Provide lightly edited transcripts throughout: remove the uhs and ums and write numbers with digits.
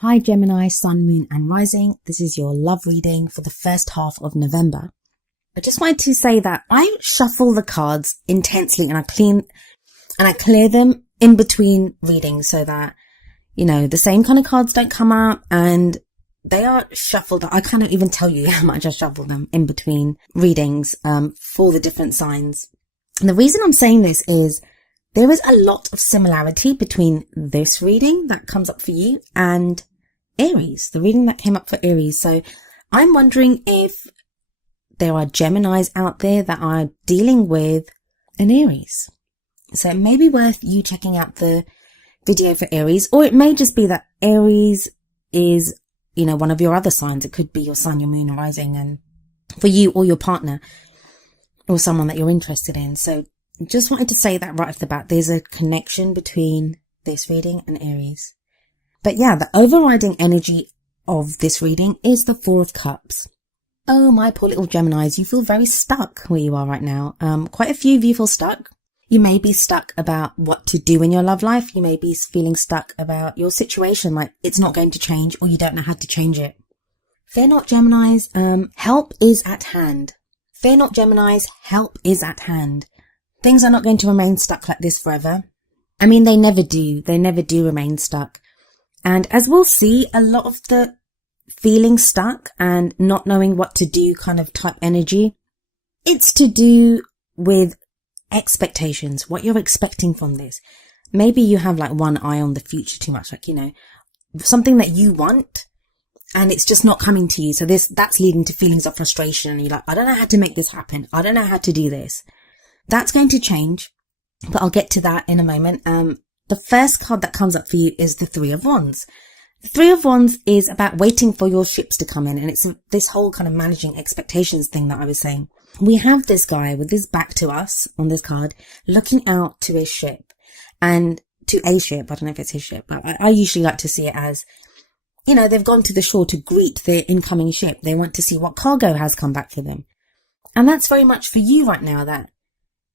Hi Gemini, Sun, Moon and Rising. This is your love reading for the first half of November. I just wanted to say that I shuffle the cards intensely and I clear them in between readings so that, the same kind of cards don't come up and they are shuffled. I can't even tell you how much I shuffle them in between readings, for the different signs. And the reason I'm saying this is there is a lot of similarity between this reading that comes up for you and Aries, the reading that came up for Aries. So I'm wondering if there are Geminis out there that are dealing with an Aries. So it may be worth you checking out the video for Aries, or it may just be that Aries is, one of your other signs. It could be your sun, your moon, or rising, and for you or your partner or someone that you're interested in. So just wanted to say that right off the bat, there's a connection between this reading and Aries. But yeah, the overriding energy of this reading is the Four of Cups. Oh, my poor little Geminis, you feel very stuck where you are right now. Quite a few of you feel stuck. You may be stuck about what to do in your love life. You may be feeling stuck about your situation, like it's not going to change or you don't know how to change it. Fear not, Geminis, help is at hand. Fear not, Geminis, help is at hand. Things are not going to remain stuck like this forever. I mean, they never do. They never do remain stuck. And as we'll see, a lot of the feeling stuck and not knowing what to do kind of type energy, it's to do with expectations, what you're expecting from this. Maybe you have like one eye on the future too much, like, something that you want and it's just not coming to you. So that's leading to feelings of frustration. And you're like, I don't know how to make this happen. I don't know how to do this. That's going to change, but I'll get to that in a moment. The first card that comes up for you is the Three of Wands. The Three of Wands is about waiting for your ships to come in. And it's this whole kind of managing expectations thing that I was saying. We have this guy with his back to us on this card, looking out to his ship and to a ship. I don't know if it's his ship, but I usually like to see it as, they've gone to the shore to greet their incoming ship. They want to see what cargo has come back for them. And that's very much for you right now, that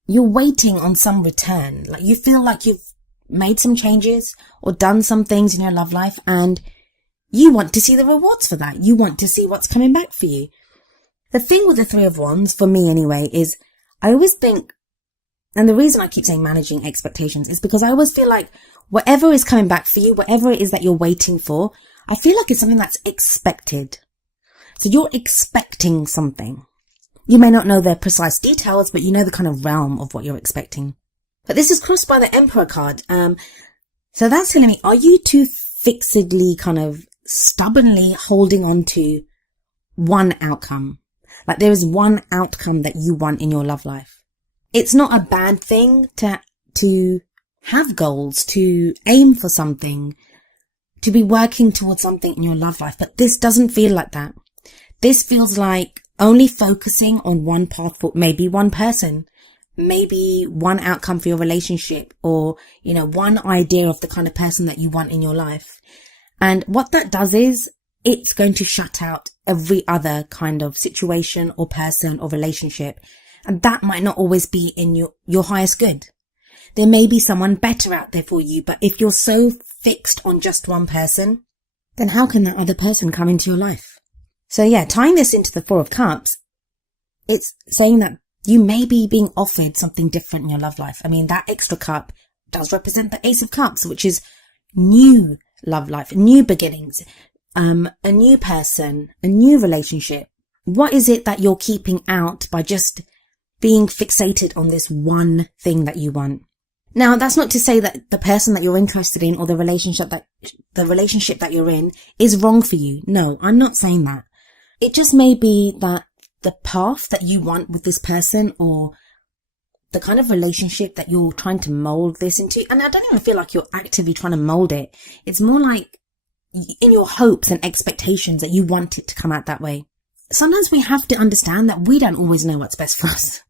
you're waiting on some return. Like you feel like you've made some changes or done some things in your love life and you want to see the rewards for that. You want to see what's coming back for you. The thing with the Three of Wands, for me anyway, is I always think, and the reason I keep saying managing expectations is because I always feel like whatever is coming back for you, whatever it is that you're waiting for, I feel like it's something that's expected. So you're expecting something. You may not know the precise details, but you know the kind of realm of what you're expecting. But this is crossed by the Emperor card. So that's telling me, are you too fixedly kind of stubbornly holding on to one outcome? Like there is one outcome that you want in your love life. It's not a bad thing to have goals, to aim for something, to be working towards something in your love life. But this doesn't feel like that. This feels like only focusing on one path for maybe one person, maybe one outcome for your relationship, or, one idea of the kind of person that you want in your life. And what that does is it's going to shut out every other kind of situation or person or relationship. And that might not always be in your highest good. There may be someone better out there for you, but if you're so fixed on just one person, then how can that other person come into your life? So yeah, tying this into the Four of Cups, it's saying that you may be being offered something different in your love life. I mean, that extra cup does represent the Ace of Cups, which is new love life, new beginnings, a new person, a new relationship. What is it that you're keeping out by just being fixated on this one thing that you want? Now, that's not to say that the person that you're interested in or the relationship that you're in is wrong for you. No, I'm not saying that. It just may be that the path that you want with this person or the kind of relationship that you're trying to mold this into. And I don't even feel like you're actively trying to mold it. It's more like in your hopes and expectations that you want it to come out that way. Sometimes we have to understand that we don't always know what's best for us.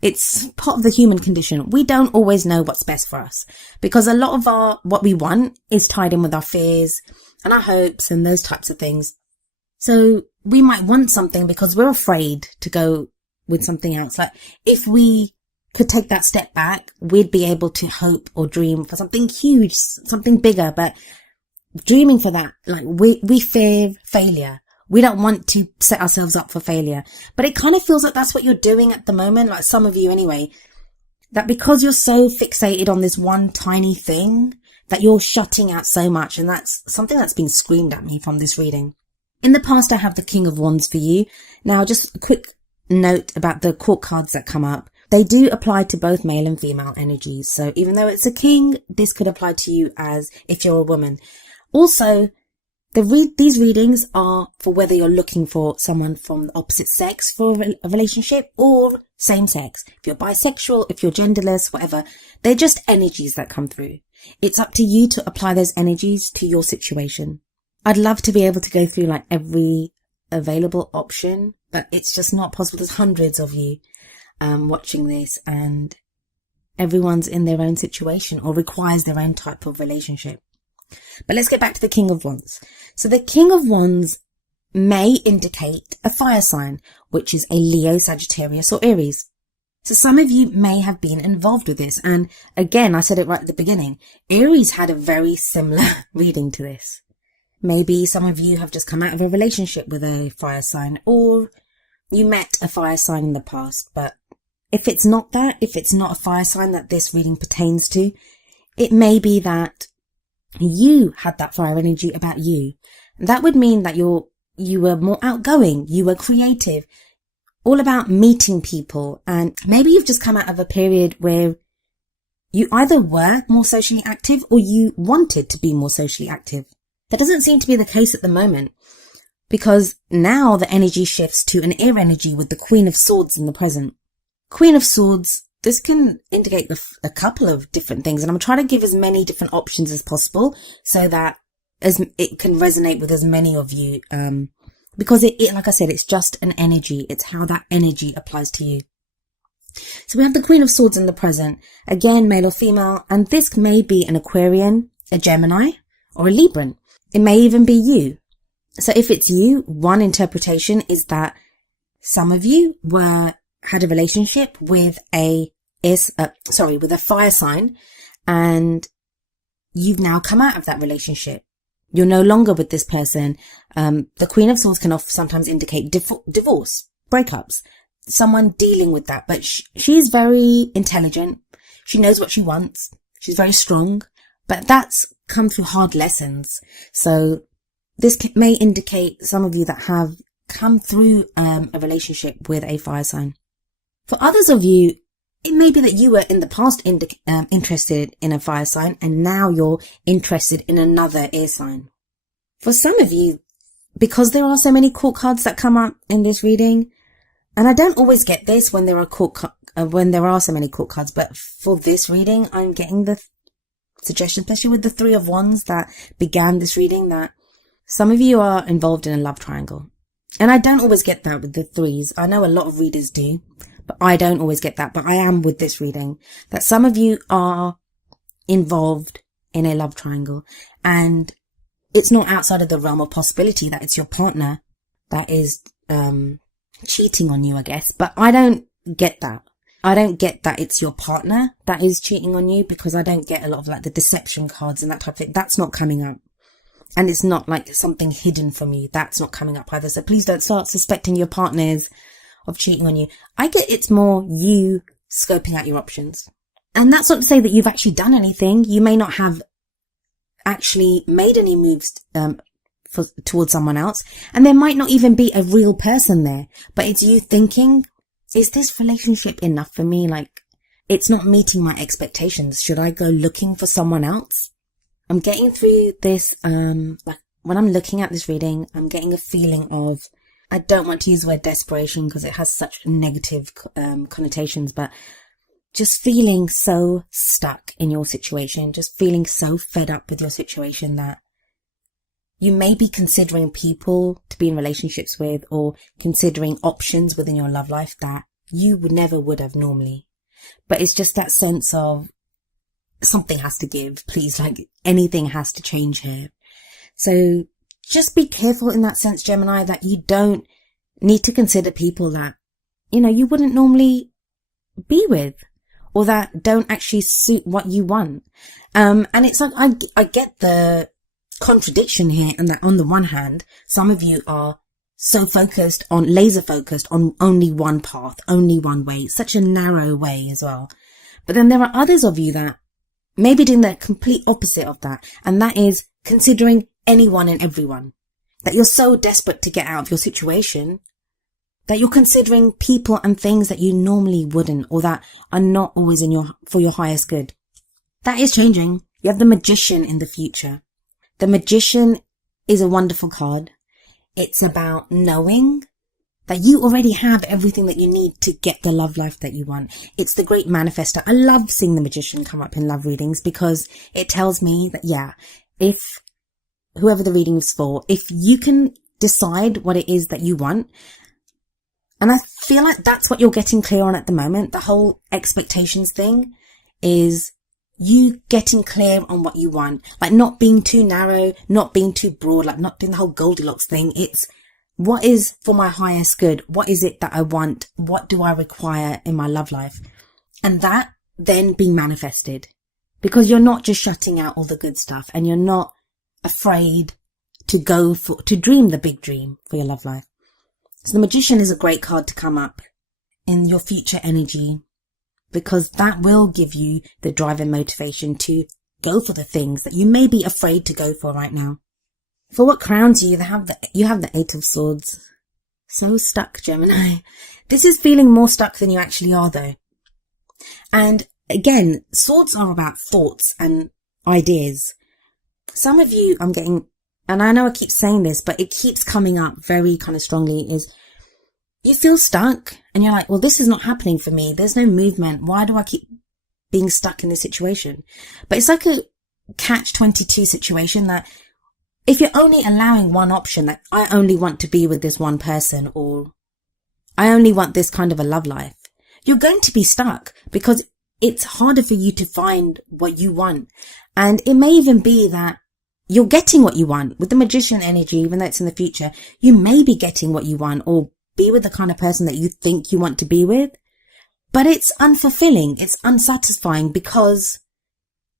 It's part of the human condition. We don't always know what's best for us because a lot of what we want is tied in with our fears and our hopes and those types of things. So we might want something because we're afraid to go with something else. Like if we could take that step back, we'd be able to hope or dream for something huge, something bigger. But dreaming for that. Like we fear failure. We don't want to set ourselves up for failure. But it kind of feels like that's what you're doing at the moment. Like some of you anyway, that because you're so fixated on this one tiny thing that you're shutting out so much. And that's something that's been screamed at me from this reading. In the past, I have the King of Wands for you. Now, just a quick note about the court cards that come up. They do apply to both male and female energies. So even though it's a king, this could apply to you as if you're a woman. Also, these readings are for whether you're looking for someone from the opposite sex for a relationship or same sex. If you're bisexual, if you're genderless, whatever, they're just energies that come through. It's up to you to apply those energies to your situation. I'd love to be able to go through like every available option, but it's just not possible. There's hundreds of you watching this, and everyone's in their own situation or requires their own type of relationship. But let's get back to the King of Wands. So the King of Wands may indicate a fire sign, which is a Leo, Sagittarius or Aries. So some of you may have been involved with this. And again, I said it right at the beginning, Aries had a very similar reading to this. Maybe some of you have just come out of a relationship with a fire sign, or you met a fire sign in the past. But if it's not that, if it's not a fire sign that this reading pertains to, it may be that you had that fire energy about you. That would mean that you were more outgoing, you were creative, all about meeting people. And maybe you've just come out of a period where you either were more socially active or you wanted to be more socially active. That doesn't seem to be the case at the moment, because now the energy shifts to an air energy with the Queen of Swords in the present. Queen of Swords, this can indicate a couple of different things, and I'm trying to give as many different options as possible so that it can resonate with as many of you, because it, like I said, it's just an energy. It's how that energy applies to you. So we have the Queen of Swords in the present, again, male or female, and this may be an Aquarian, a Gemini, or a Libran. It may even be you. So if it's you, one interpretation is that some of you had a relationship with a fire sign, and you've now come out of that relationship. You're no longer with this person. The Queen of Swords can sometimes indicate divorce, breakups, someone dealing with that. But she's very intelligent. She knows what she wants. She's very strong, but that's come through hard lessons. So this may indicate some of you that have come through a relationship with a fire sign. For others of you, it may be that you were in the past interested in a fire sign, and now you're interested in another air sign. For some of you, because there are so many court cards that come up in this reading, and I don't always get this when there are so many court cards, but for this reading, I'm getting the suggestion, especially with the Three of Wands that began this reading, that some of you are involved in a love triangle. And I don't always get that with the threes. I know a lot of readers do, but I don't always get that. But I am with this reading, that some of you are involved in a love triangle, and it's not outside of the realm of possibility that it's your partner that is cheating on you, I guess. But I don't get that. I don't get that it's your partner that is cheating on you, because I don't get a lot of like the deception cards and that type of thing. That's not coming up. And it's not like something hidden from you. That's not coming up either. So please don't start suspecting your partners of cheating on you. I get it's more you scoping out your options. And that's not to say that you've actually done anything. You may not have actually made any moves towards someone else. And there might not even be a real person there. But it's you thinking, is this relationship enough for me? Like, it's not meeting my expectations. Should I go looking for someone else? I'm getting through this, like when I'm looking at this reading, I'm getting a feeling of, I don't want to use the word desperation because it has such negative connotations, but just feeling so stuck in your situation, just feeling so fed up with your situation that you may be considering people to be in relationships with, or considering options within your love life that you never would have normally. But it's just that sense of something has to give, please, like anything has to change here. So just be careful in that sense, Gemini, that you don't need to consider people that, you wouldn't normally be with, or that don't actually suit what you want. And it's like, I get the contradiction here, and that on the one hand, some of you are so laser focused on only one path, only one way, such a narrow way as well. But then there are others of you that may be doing the complete opposite of that, and that is considering anyone and everyone. That you're so desperate to get out of your situation that you're considering people and things that you normally wouldn't, or that are not always for your highest good. That is changing. You have the Magician in the future. The Magician is a wonderful card. It's about knowing that you already have everything that you need to get the love life that you want. It's the great manifester. I love seeing the Magician come up in love readings because it tells me that, yeah, if whoever the reading is for, if you can decide what it is that you want, and I feel like that's what you're getting clear on at the moment, the whole expectations thing is you getting clear on what you want, like not being too narrow, not being too broad, like not doing the whole Goldilocks thing. It's what is for my highest good? What is it that I want? What do I require in my love life? And that then being manifested, because you're not just shutting out all the good stuff, and you're not afraid to dream the big dream for your love life. So the Magician is a great card to come up in your future energy, because that will give you the drive and motivation to go for the things that you may be afraid to go for right now. For what crowns you, you have the Eight of Swords. So stuck, Gemini. This is feeling more stuck than you actually are, though. And again, swords are about thoughts and ideas. Some of you, I'm getting, and I know I keep saying this, but it keeps coming up very kind of strongly, is you feel stuck and you're like, well, this is not happening for me. There's no movement. Why do I keep being stuck in this situation? But it's like a catch-22 situation, that if you're only allowing one option, that I only want to be with this one person, or I only want this kind of a love life, you're going to be stuck because it's harder for you to find what you want. And it may even be that you're getting what you want with the Magician energy, even though it's in the future. You may be getting what you want, or be with the kind of person that you think you want to be with, but it's unfulfilling. It's unsatisfying because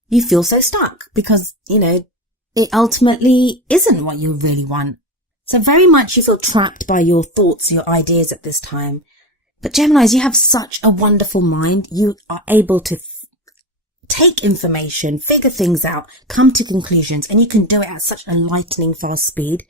you feel so stuck, because, you know, it ultimately isn't what you really want. So very much you feel trapped by your thoughts, your ideas at this time. But Geminis, you have such a wonderful mind. You are able to take information, figure things out, come to conclusions, and you can do it at such a lightning fast speed.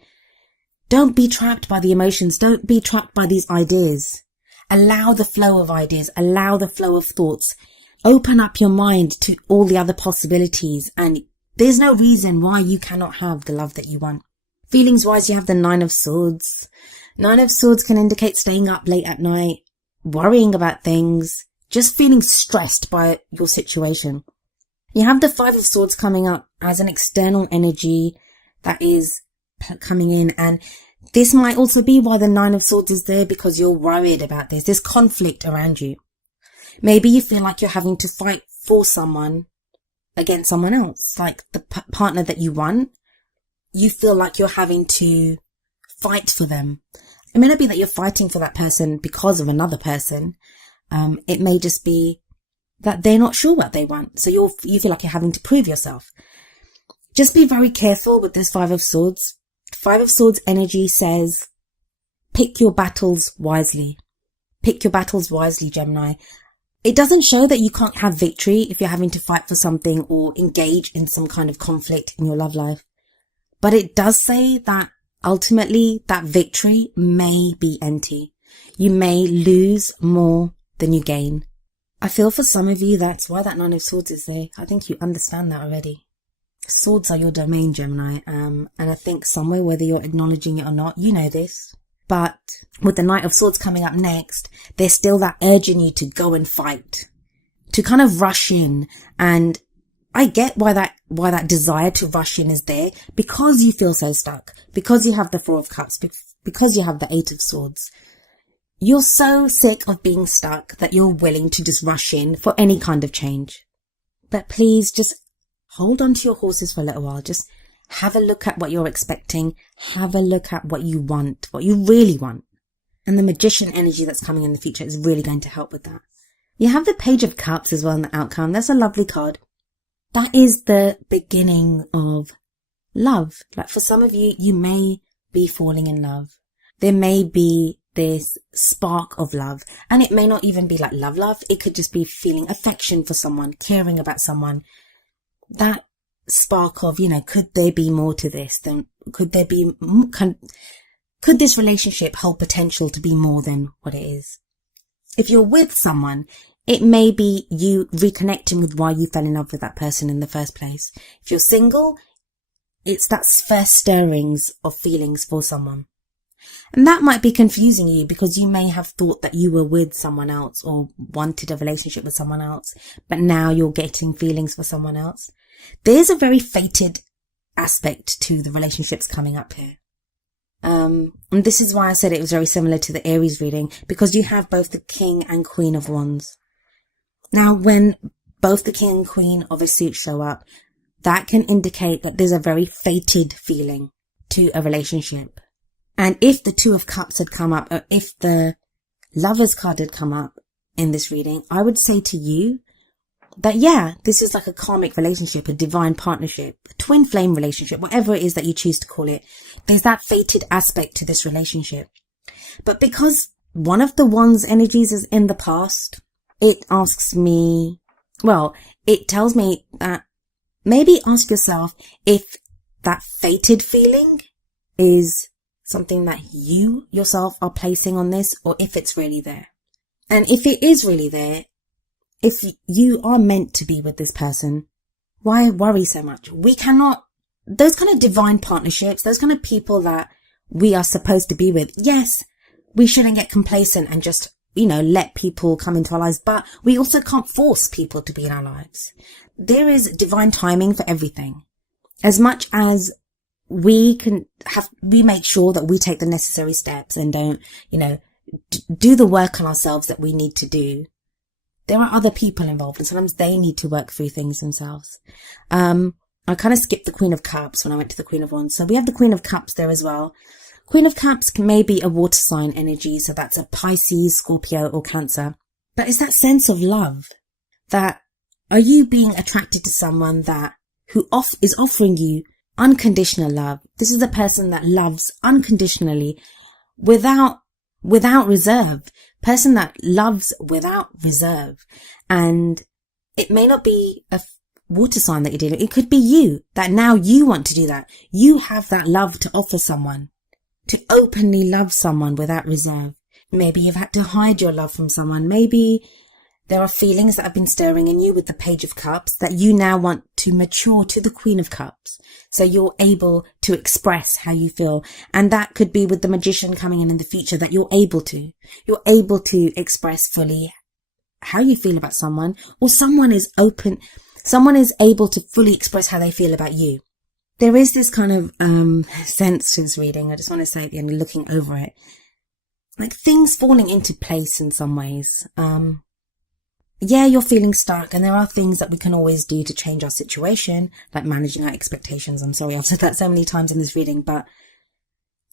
Don't be trapped by the emotions. Don't be trapped by these ideas. Allow the flow of ideas. Allow the flow of thoughts. Open up your mind to all the other possibilities, and there's no reason why you cannot have the love that you want. Feelings wise, you have the Nine of Swords. Nine of Swords can indicate staying up late at night, worrying about things, just feeling stressed by your situation. You have the Five of Swords coming up as an external energy that is coming in, and this might also be why the Nine of Swords is there, because you're worried about this. There's conflict around you. Maybe you feel like you're having to fight for someone against someone else, like the partner that you want. You feel like you're having to fight for them. It may not be that you're fighting for that person because of another person. It may just be that they're not sure what they want. So you feel like you're having to prove yourself. Just be very careful with this Five of Swords. Five of Swords energy says, pick your battles wisely. Pick your battles wisely, Gemini. It doesn't show that you can't have victory if you're having to fight for something or engage in some kind of conflict in your love life. But it does say that ultimately that victory may be empty. You may lose more than you gain. I feel for some of you that's why that Nine of Swords is there. I think you understand that already. Swords are your domain, Gemini. And I think somewhere, whether you're acknowledging it or not, you know this. But with the Knight of Swords coming up next, there's still that urge in you to go and fight, to kind of rush in. And I get why that desire to rush in is there, because you feel so stuck, because you have the Four of Cups, because you have the Eight of Swords. You're so sick of being stuck that you're willing to just rush in for any kind of change. But please just hold on to your horses for a little while. Just have a look at what you're expecting. Have a look at what you want, what you really want. And the Magician energy that's coming in the future is really going to help with that. You have the Page of Cups as well in the outcome. That's a lovely card. That is the beginning of love. Like for some of you, you may be falling in love. There may be this spark of love, and it may not even be like love. It could just be feeling affection for someone, caring about someone. That spark of, could there be more to this? Could this relationship hold potential to be more than what it is? If you're with someone, it may be you reconnecting with why you fell in love with that person in the first place. If you're single, it's that first stirrings of feelings for someone. And that might be confusing you because you may have thought that you were with someone else or wanted a relationship with someone else, but now you're getting feelings for someone else. There's a very fated aspect to the relationships coming up here. And this is why I said it was very similar to the Aries reading, because you have both the King and Queen of Wands. Now, when both the King and Queen of a suit show up, that can indicate that there's a very fated feeling to a relationship. And if the Two of Cups had come up, or if the Lovers card had come up in this reading, I would say to you that, yeah, this is like a karmic relationship, a divine partnership, a twin flame relationship, whatever it is that you choose to call it. There's that fated aspect to this relationship. But because one of the Wands energies is in the past, it asks me, it tells me that maybe ask yourself if that fated feeling is something that you yourself are placing on this, or if it's really there. And if it is really there, if you are meant to be with this person, why worry so much? Those kind of divine partnerships, those kind of people that we are supposed to be with, yes, we shouldn't get complacent and just, let people come into our lives, but we also can't force people to be in our lives. There is divine timing for everything. As much as we make sure that we take the necessary steps and don't, do the work on ourselves that we need to do. There are other people involved, and sometimes they need to work through things themselves. I kind of skipped the Queen of Cups when I went to the Queen of Wands. So we have the Queen of Cups there as well. Queen of Cups may be a water sign energy. So that's a Pisces, Scorpio, or Cancer. But it's that sense of love. That are you being attracted to someone who is offering you unconditional love? This is a person that loves unconditionally without reserve. Person that loves without reserve. And it may not be a water sign that you're dealing with. It could be you, that now you want to do that. You have that love to offer someone, to openly love someone without reserve. Maybe you've had to hide your love from someone. Maybe there are feelings that have been stirring in you with the Page of Cups that you now want to mature to the Queen of Cups. So you're able to express how you feel. And that could be with the Magician coming in the future, that you're able to express fully how you feel about someone, or someone is able to fully express how they feel about you. There is this kind of sense to this reading. I just want to say at the end, looking over it, like things falling into place in some ways. Yeah, you're feeling stuck, and there are things that we can always do to change our situation, like managing our expectations. I'm sorry I've said that so many times in this reading, but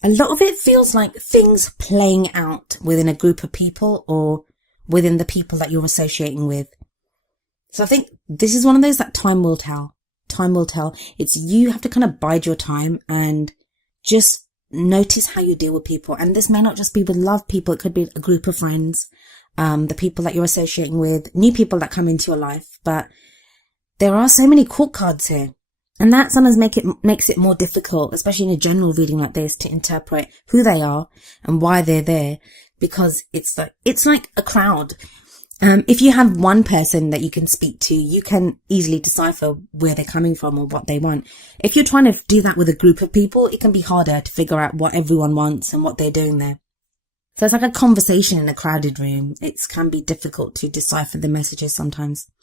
a lot of it feels like things playing out within a group of people or within the people that you're associating with. So I think this is one of those that time will tell. Time will tell. You have to kind of bide your time and just notice how you deal with people. And this may not just be with love people. It could be a group of friends, the people that you're associating with, new people that come into your life. But there are so many court cards here. And that sometimes makes it more difficult, especially in a general reading like this, to interpret who they are and why they're there. Because it's like a crowd. If you have one person that you can speak to, you can easily decipher where they're coming from or what they want. If you're trying to do that with a group of people, it can be harder to figure out what everyone wants and what they're doing there. So it's like a conversation in a crowded room. It can be difficult to decipher the messages sometimes.